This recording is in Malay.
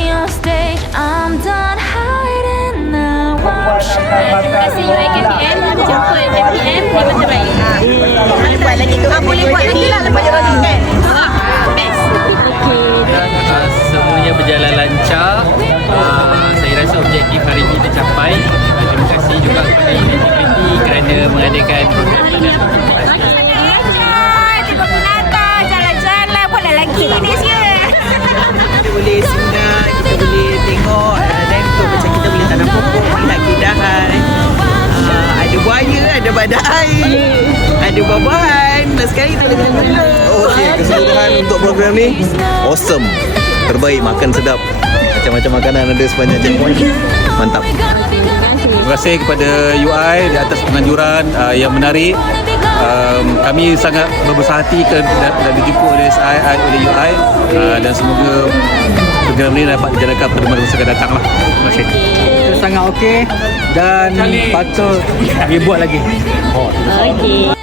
can't stay. I'm done hiding now. I'm shining. Terima kasih UIKPM Jumpa. FPM Meterai Buat lagi tu. Ah, boleh buat lagi lah lepas jalan kan. Best uh, semuanya berjalan lancar. Uh, saya rasa objektif hari ini tercapai. Terima kasih juga kepada Integrity kerana mengadakan program pada buaya, ada badak air, ada buah-buahan. Dan sekarang kita boleh jalan-jalan. Okey, keseluruhan untuk program ni awesome. Terbaik, makan sedap. Macam-macam makanan ada sepanjang checkpoint. Mantap. Terima kasih kepada UI di atas penganjuran uh, yang menarik. Um, kami sangat berbesar hati dah dijemput oleh SI oleh UI uh, dan semoga program ini dapat dijalankan pada masa akan datang lah. Terima kasih. sangat okey dan patut dibuat lagi. Okey